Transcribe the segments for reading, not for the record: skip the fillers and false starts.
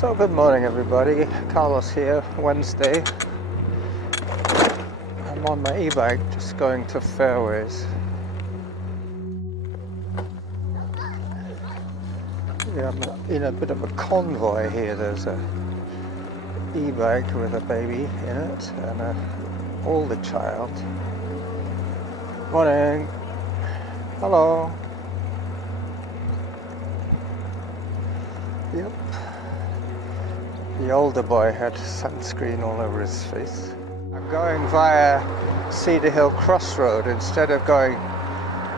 So good morning everybody, Carlos here, Wednesday. I'm on my e-bike just going to Fairways. Yeah, I'm in a bit of a convoy here. There's a e-bike with a baby in it and an older child. Morning. Hello. Yep. The older boy had sunscreen all over his face. I'm going via Cedar Hill Cross Road. Instead of going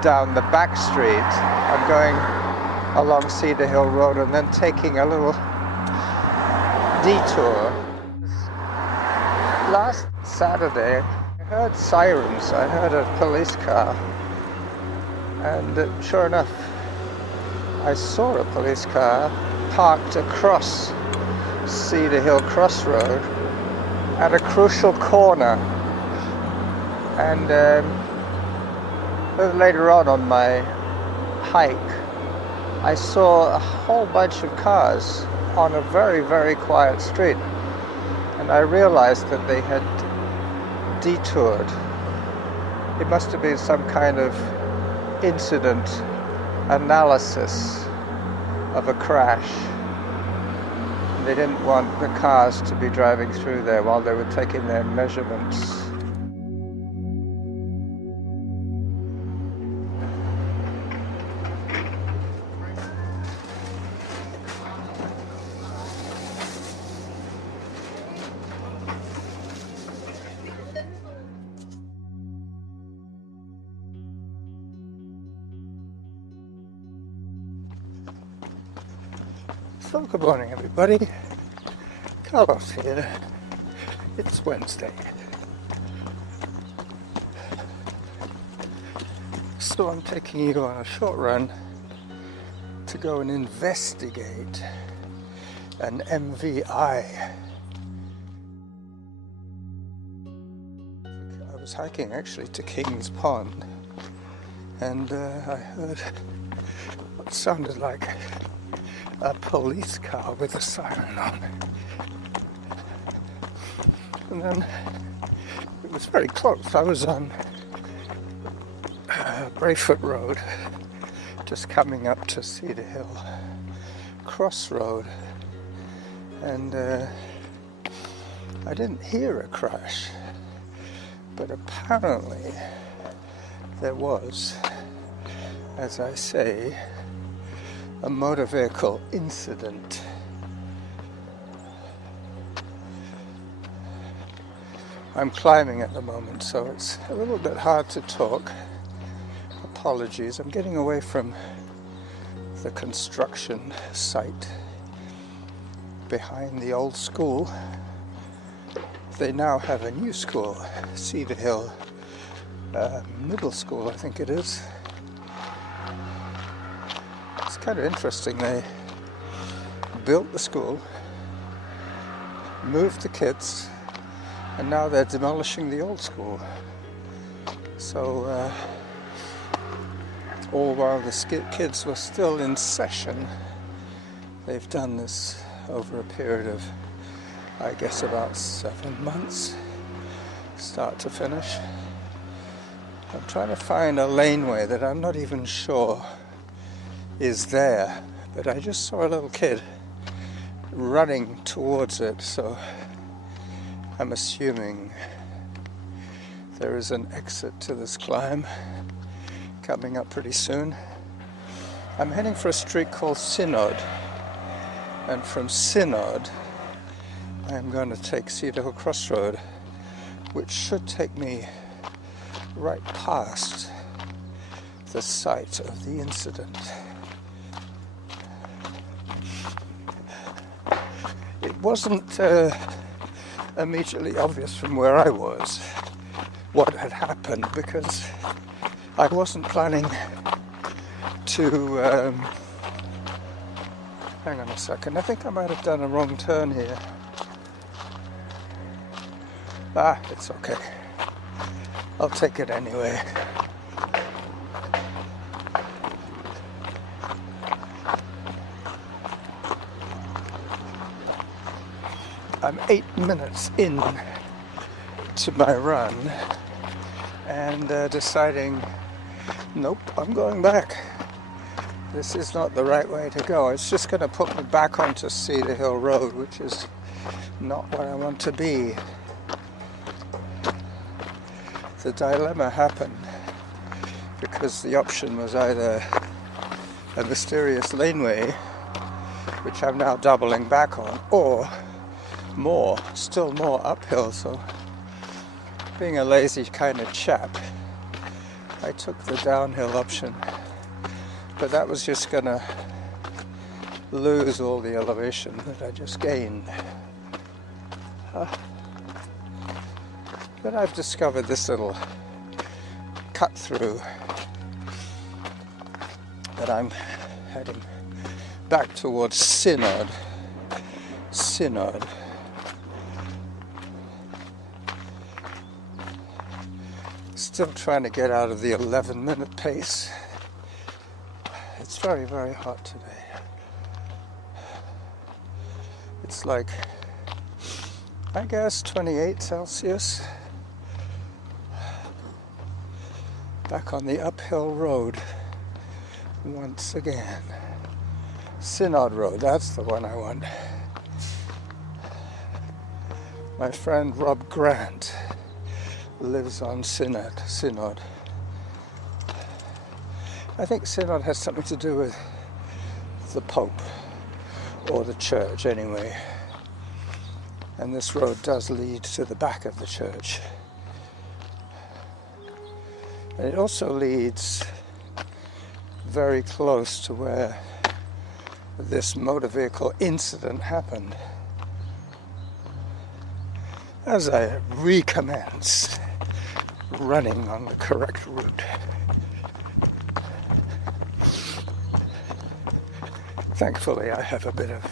down the back street, I'm going along Cedar Hill Road and then taking a little detour. Last Saturday, I heard sirens. I heard a police car. And sure enough, I saw a police car parked across Cedar Hill Cross Road at a crucial corner. And later on my hike, I saw a whole bunch of cars on a very, very quiet street. And I realized that they had detoured. It must have been some kind of incident analysis of a crash. They didn't want the cars to be driving through there while they were taking their measurements. So good morning everybody, Carlos here. It's Wednesday. So I'm taking you on a short run to go and investigate an MVI. I was hiking actually to King's Pond and I heard what sounded like a police car with a siren on. And then it was very close. I was on Brayfoot Road, just coming up to Cedar Hill Cross Road, and I didn't hear a crash, but apparently there was, as I say, a motor vehicle incident. I'm climbing at the moment, so it's a little bit hard to talk. Apologies. I'm getting away from the construction site behind the old school. They now have a new school, Cedar Hill Middle School, I think it is. It's kind of interesting. They built the school, moved the kids, and now they're demolishing the old school. So all while the kids were still in session, they've done this over a period of, I guess, about 7 months, start to finish. I'm trying to find a laneway that I'm not even sure is there, but I just saw a little kid running towards it, so I'm assuming there is an exit to this climb coming up pretty soon. I'm heading for a street called Synod, and from Synod I'm going to take Cedar Hill Cross Road, which should take me right past the site of the incident. It wasn't immediately obvious from where I was what had happened, because I wasn't planning to hang on a second, I think I might have done a wrong turn here. It's okay, I'll take it anyway. I'm 8 minutes in to my run and deciding, nope, I'm going back. This is not the right way to go. It's just going to put me back onto Cedar Hill Road, which is not where I want to be. The dilemma happened because the option was either a mysterious laneway, which I'm now doubling back on, or still more uphill. So being a lazy kind of chap, I took the downhill option. But that was just going to lose all the elevation that I just gained. But I've discovered this little cut through that I'm heading back towards Synod. Still trying to get out of the 11-minute pace. It's very, very hot today. It's like, I guess, 28 Celsius. Back on the uphill road once again. Synod Road, that's the one I want. My friend Rob Grant lives on Synod. I think Synod has something to do with the Pope, or the church anyway. And this road does lead to the back of the church. And it also leads very close to where this motor vehicle incident happened. As I recommence running on the correct route. Thankfully, I have a bit of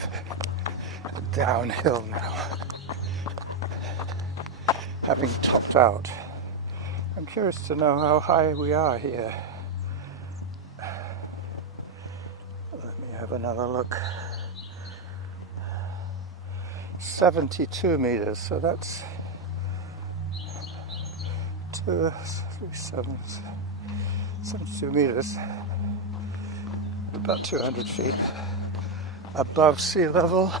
downhill now. Having topped out, I'm curious to know how high we are here. Let me have another look. 72 meters, so that's 72 meters, about 200 feet above sea level.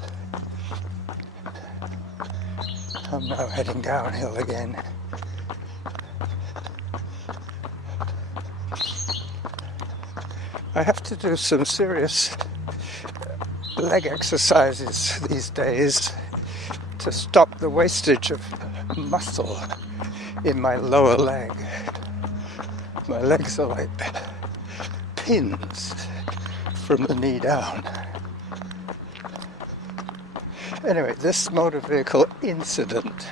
I'm now heading downhill again. I have to do some serious leg exercises these days to stop the wastage of muscle in my lower leg. My legs are like pins from the knee down. Anyway, this motor vehicle incident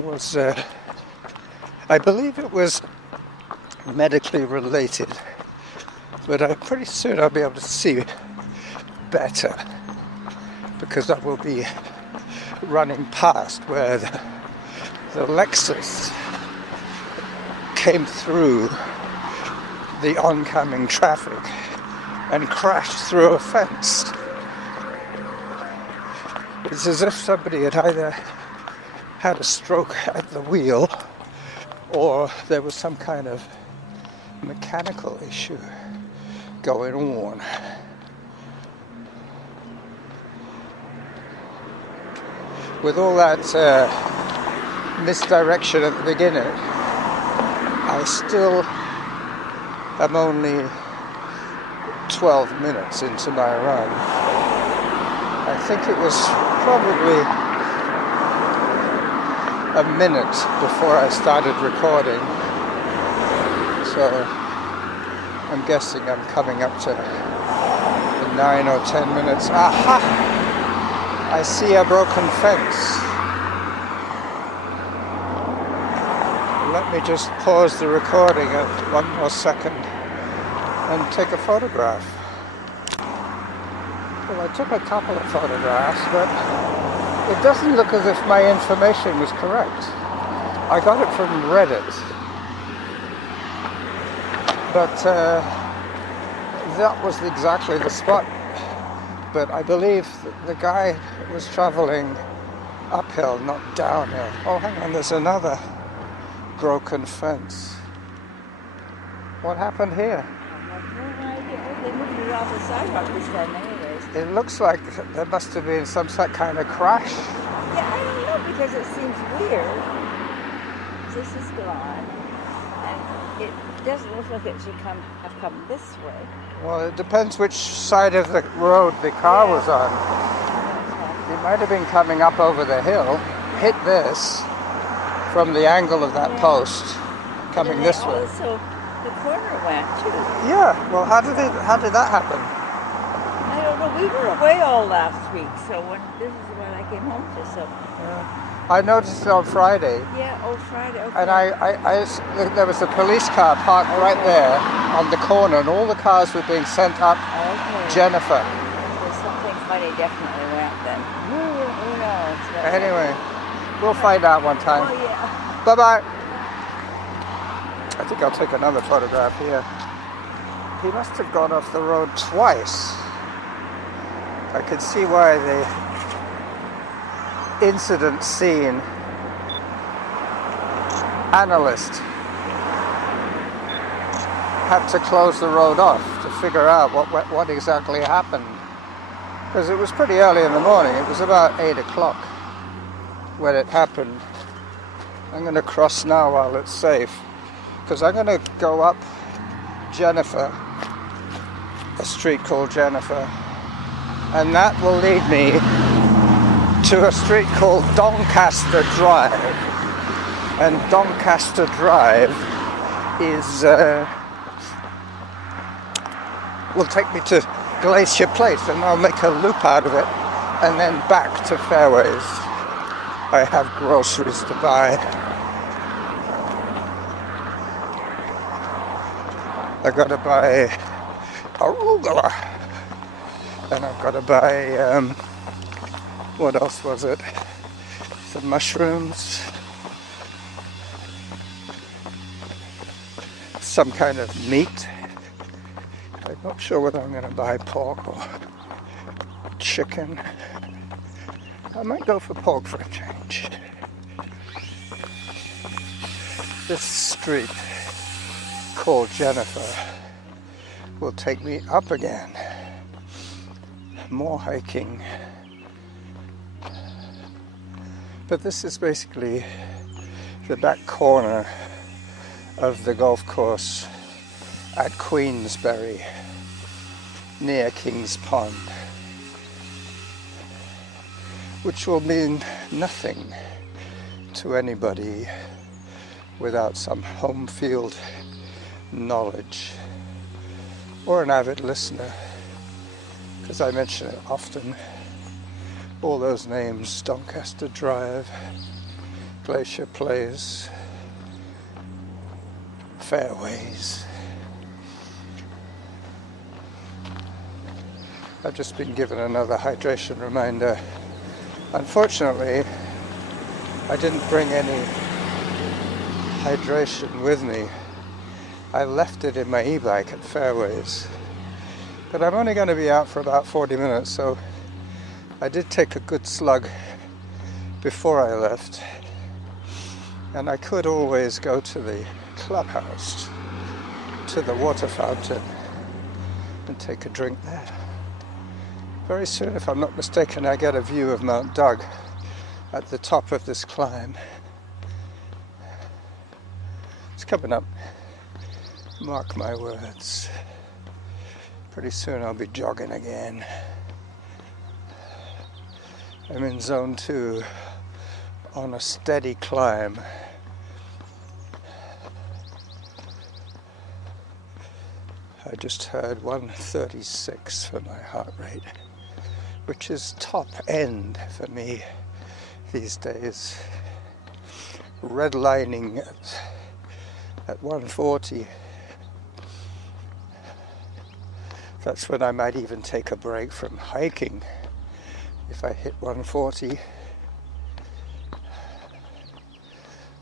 was, I believe it was medically related, but pretty soon I'll be able to see better, because I will be running past where the Lexus came through the oncoming traffic and crashed through a fence. It's as if somebody had either had a stroke at the wheel or there was some kind of mechanical issue going on. With all that misdirection at the beginning, I still am only 12 minutes into my run. I think it was probably a minute before I started recording, so I'm guessing I'm coming up to 9 or 10 minutes. Aha! I see a broken fence. Let me just pause the recording at 1 more second and take a photograph. Well, I took a couple of photographs, but it doesn't look as if my information was correct. I got it from Reddit, but that was exactly the spot. But I believe that the guy was traveling uphill, not downhill. Oh, hang on, there's another broken fence. What happened here? They moved it off the sidewalk this time anyways. It looks like there must have been some kind of crash. Yeah, I don't know, because it seems weird. This is gone. And it doesn't look like it should have come this way. Well, it depends which side of the road the car was on. Okay. It might have been coming up over the hill, hit this from the angle of that post, coming this way. Also, the corner went too. Yeah, well, how did that happen? I don't know. We were away all last week, so this is when I came home to. So. Yeah. I noticed it on Friday. Yeah, Friday. Okay. And there was a police car parked right there on the corner, and all the cars were being sent up Jennifer. There's something funny definitely went then. Who knows? Anyway, we'll find out one time. Oh, yeah. Bye-bye. I think I'll take another photograph here. He must have gone off the road twice. I could see why the incident scene analyst had to close the road off to figure out what exactly happened, because it was pretty early in the morning. It was about 8 o'clock when it happened. I'm going to cross now while it's safe, because I'm going to go up Jennifer, a street called Jennifer, and that will lead me to a street called Doncaster Drive. And Doncaster Drive is will take me to Glacier Place, and I'll make a loop out of it and then back to Fairways. I have groceries to buy. I gotta buy arugula, and I've got to buy what else was it? Some mushrooms, some kind of meat. I'm not sure whether I'm going to buy pork or chicken. I might go for pork for a change. This street called Jennifer will take me up again. More hiking. But this is basically the back corner of the golf course at Queensberry, near King's Pond, which will mean nothing to anybody without some home field knowledge or an avid listener, because I mention it often. All those names: Doncaster Drive, Glacier Place, Fairways. I've just been given another hydration reminder. Unfortunately, I didn't bring any hydration with me. I left it in my e-bike at Fairways. But I'm only going to be out for about 40 minutes, so I did take a good slug before I left, and I could always go to the clubhouse, to the water fountain, and take a drink there. Very soon, if I'm not mistaken, I get a view of Mount Doug at the top of this climb. It's coming up. Mark my words. Pretty soon I'll be jogging again. I'm in zone 2 on a steady climb. I just heard 136 for my heart rate, which is top end for me these days. Redlining at 140. That's when I might even take a break from hiking. If I hit 140.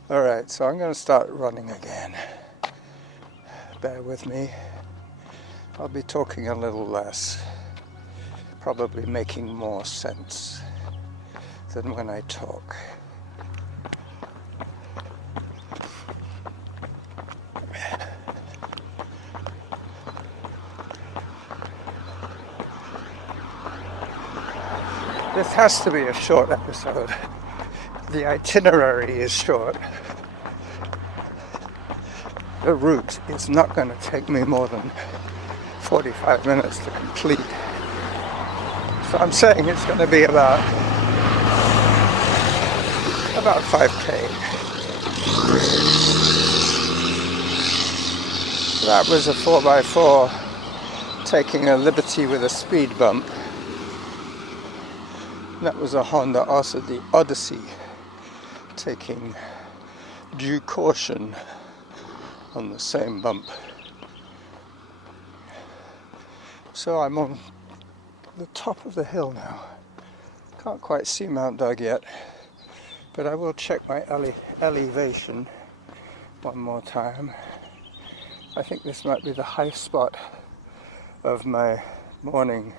Alright, so I'm going to start running again. Bear with me. I'll be talking a little less. Probably making more sense. than when I talk. This has to be a short episode. The itinerary is short. The route is not going to take me more than 45 minutes to complete. So I'm saying it's going to be about 5k. That was a 4x4 taking a liberty with a speed bump. That was a Honda Odyssey taking due caution on the same bump. So I'm on the top of the hill now. Can't quite see Mount Doug yet, but I will check my elevation one more time. I think this might be the high spot of my morning.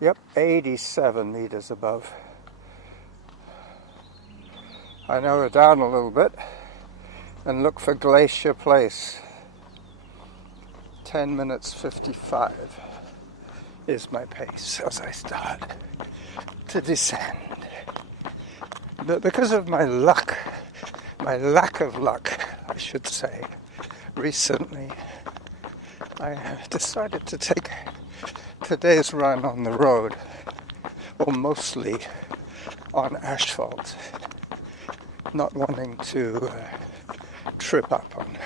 Yep, 87 meters above. I now go down a little bit and look for Glacier Place. 10 minutes 55 is my pace as I start to descend. But because of my lack of luck, I should say, recently, I have decided to take today's run on the road, or mostly on asphalt, not wanting to trip up on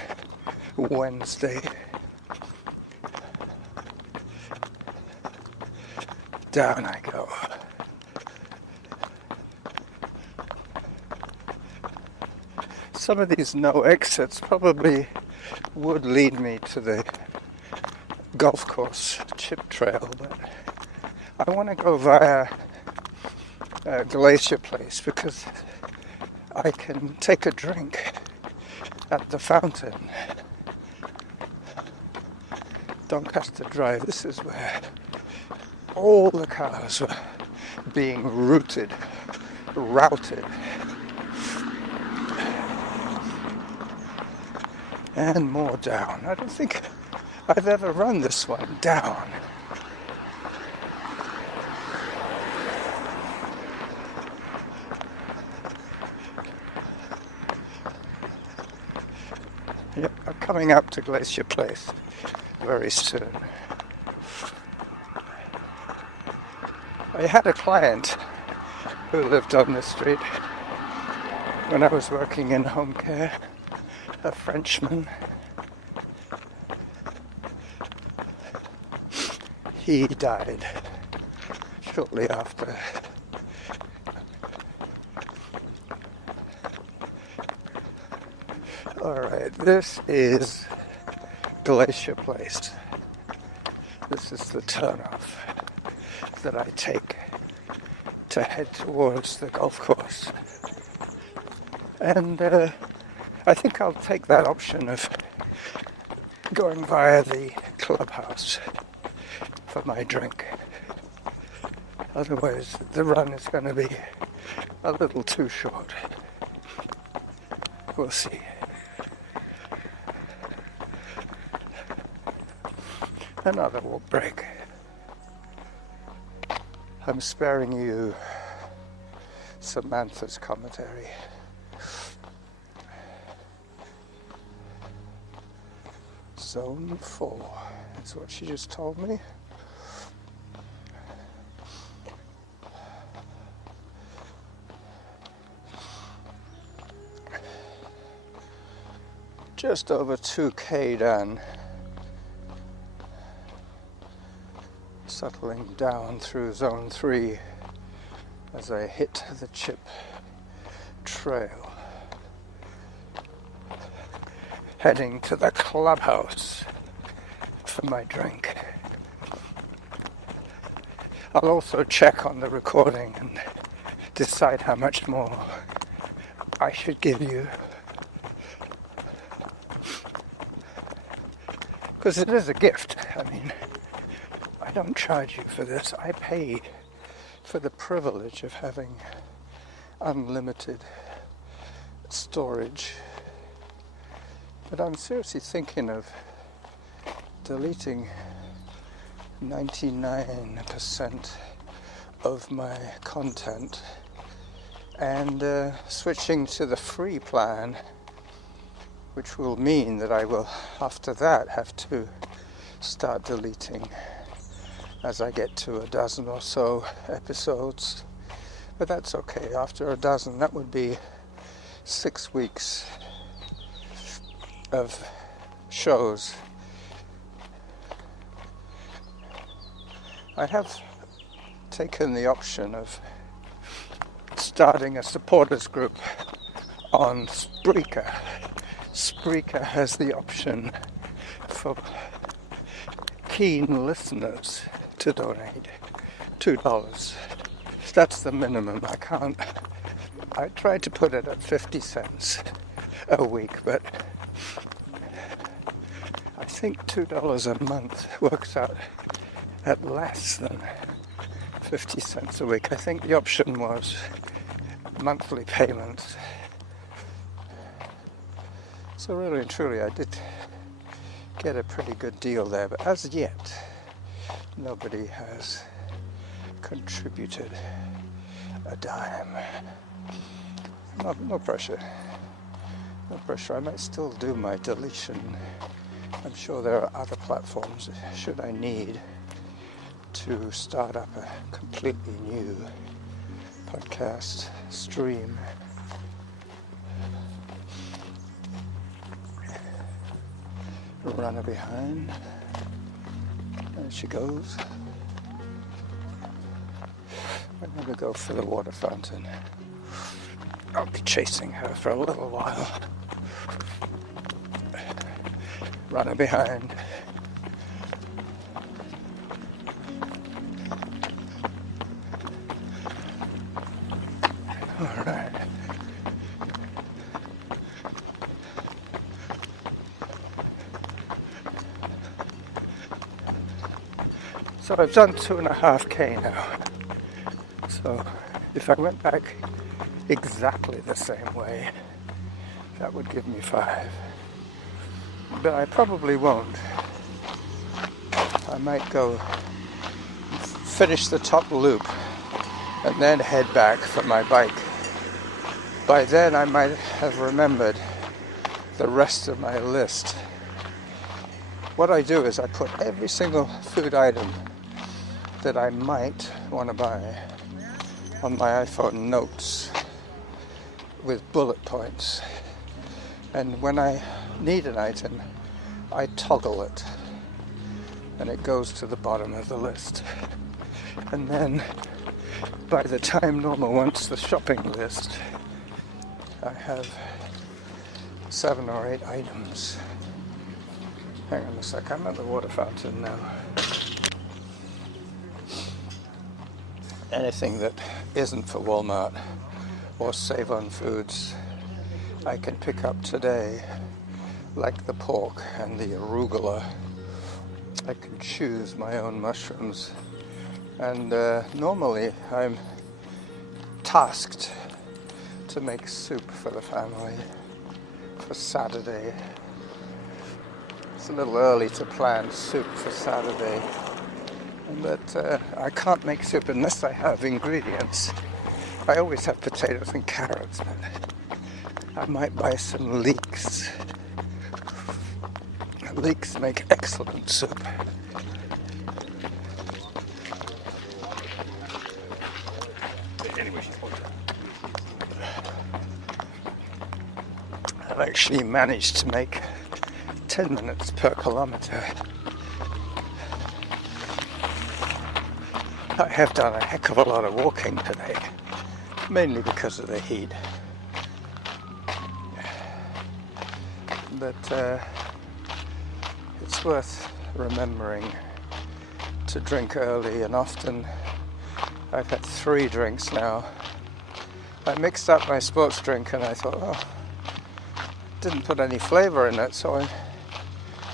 Wednesday. Down I go. Some of these no exits probably would lead me to the golf course chip trail, but I want to go via Glacier Place because I can take a drink at the fountain. Doncaster Drive, this is where all the cars were being routed, and more down. I don't think I've ever run this one down. Yep, I'm coming up to Glacier Place very soon. I had a client who lived on this street when I was working in home care, a Frenchman. He died shortly after. Alright, this is Glacier Place. This is the turnoff that I take to head towards the golf course. And I think I'll take that option of going via the clubhouse for my drink. Otherwise, the run is going to be a little too short. We'll see. Another walk break. I'm sparing you Samantha's commentary. Zone 4. That's what she just told me. Just over 2k down. Settling down through zone 3 as I hit the chip trail. Heading to the clubhouse for my drink. I'll also check on the recording and decide how much more I should give you. Because it is a gift. I mean, I don't charge you for this. I paid for the privilege of having unlimited storage. But I'm seriously thinking of deleting 99% of my content and switching to the free plan, which will mean that I will, after that, have to start deleting as I get to a dozen or so episodes. But that's okay. After a dozen, that would be 6 weeks of shows. I have taken the option of starting a supporters group on Spreaker. Spreaker has the option for keen listeners to donate $2. That's the minimum. I tried to put it at 50 cents a week, but I think $2 a month works out at less than 50 cents a week. I think the option was monthly payments. So really and truly I did get a pretty good deal there, but as yet nobody has contributed a dime. No pressure. No pressure. I might still do my deletion. I'm sure there are other platforms should I need to start up a completely new podcast stream. Runner behind. There she goes. I'm going to go for the water fountain. I'll be chasing her for a little while. Runner behind. All right. So I've done 2.5K now. So if I went back exactly the same way, that would give me 5. But I probably won't. I might go finish the top loop and then head back for my bike. By then I might have remembered the rest of my list. What I do is I put every single food item that I might want to buy on my iPhone notes with bullet points. And when I need an item, I toggle it and it goes to the bottom of the list. And then by the time Norma wants the shopping list, I have 7 or 8 items. Hang on a sec, I'm at the water fountain now. Anything that isn't for Walmart or Save On Foods, I can pick up today, like the pork and the arugula. I can choose my own mushrooms. And normally I'm tasked to make soup for the family for Saturday. It's a little early to plan soup for Saturday, but I can't make soup unless I have ingredients. I always have potatoes and carrots, but I might buy some leeks. Leeks make excellent soup. I've actually managed to make 10 minutes per kilometer. I have done a heck of a lot of walking today, mainly because of the heat. But it's worth remembering to drink early and often. I've had 3 drinks now. I mixed up my sports drink and I thought, didn't put any flavour in it, so I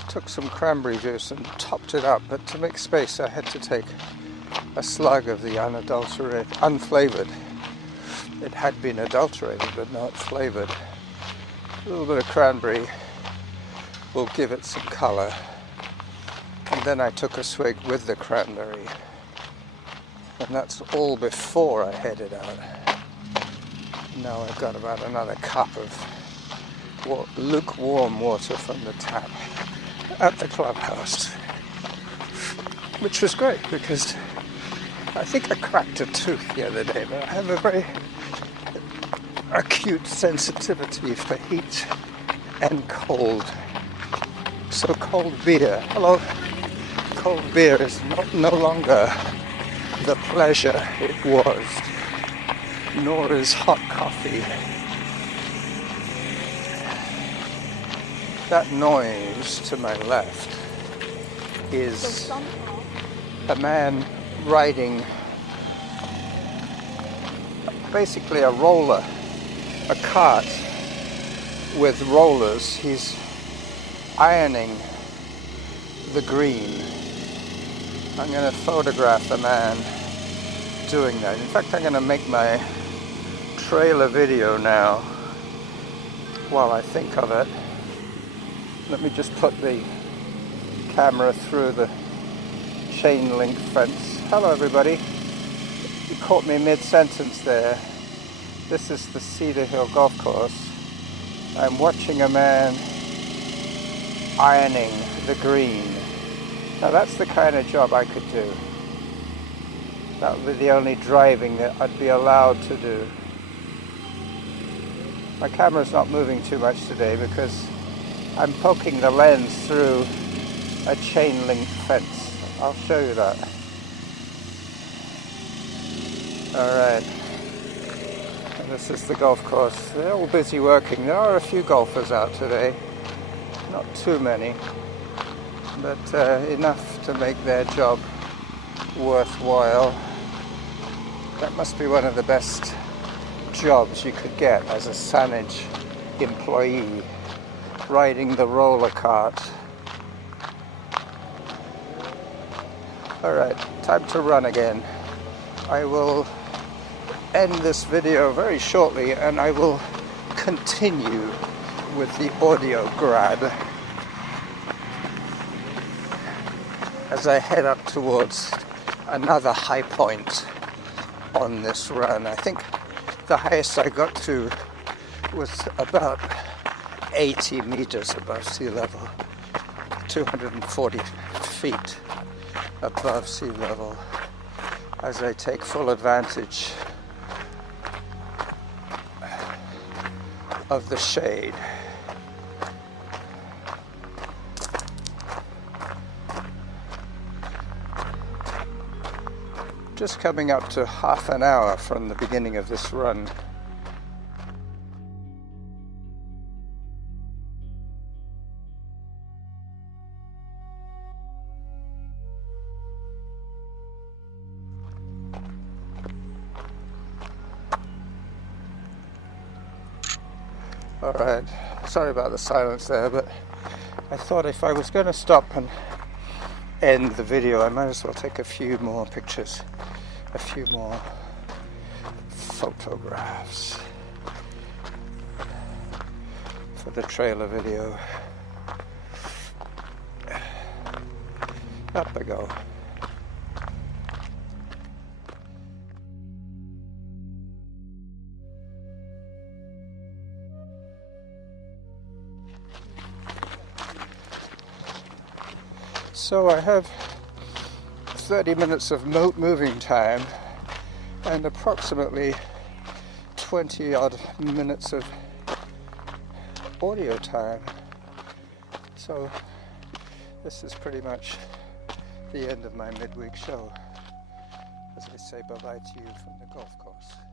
took some cranberry juice and topped it up, but to make space I had to take a slug of the unadulterated, unflavored. It had been adulterated but not flavored. A little bit of cranberry will give it some color. And then I took a swig with the cranberry. And that's all before I headed out. Now I've got about another cup of lukewarm water from the tap at the clubhouse, which was great because I think I cracked a tooth the other day, but I have a very acute sensitivity for heat and cold. So cold beer, hello, cold beer is no longer the pleasure it was, nor is hot coffee. That noise to my left is a man riding basically a roller, a cart with rollers. He's ironing the green. I'm going to photograph the man doing that. In fact, I'm going to make my trailer video now while I think of it. Let me just put the camera through the chain link fence. Hello everybody. You caught me mid-sentence there. This is the Cedar Hill Golf Course. I'm watching a man ironing the green. Now that's the kind of job I could do. That would be the only driving that I'd be allowed to do. My camera's not moving too much today because I'm poking the lens through a chain link fence. I'll show you that. Alright. And this is the golf course. They're all busy working. There are a few golfers out today. Not too many. But enough to make their job worthwhile. That must be one of the best jobs you could get as a Synod employee, riding the roller cart. Alright, time to run again. I will end this video very shortly and I will continue with the audio grab as I head up towards another high point on this run. I think the highest I got to was about 80 meters above sea level, 240 feet above sea level, as I take full advantage of the shade. Just coming up to half an hour from the beginning of this run. Alright, sorry about the silence there, but I thought if I was going to stop and end the video, I might as well take a few more pictures, a few more photographs for the trailer video. Up I go. So I have 30 minutes of moving time and approximately 20 odd minutes of audio time. So this is pretty much the end of my midweek show as I say bye-bye to you from the golf course.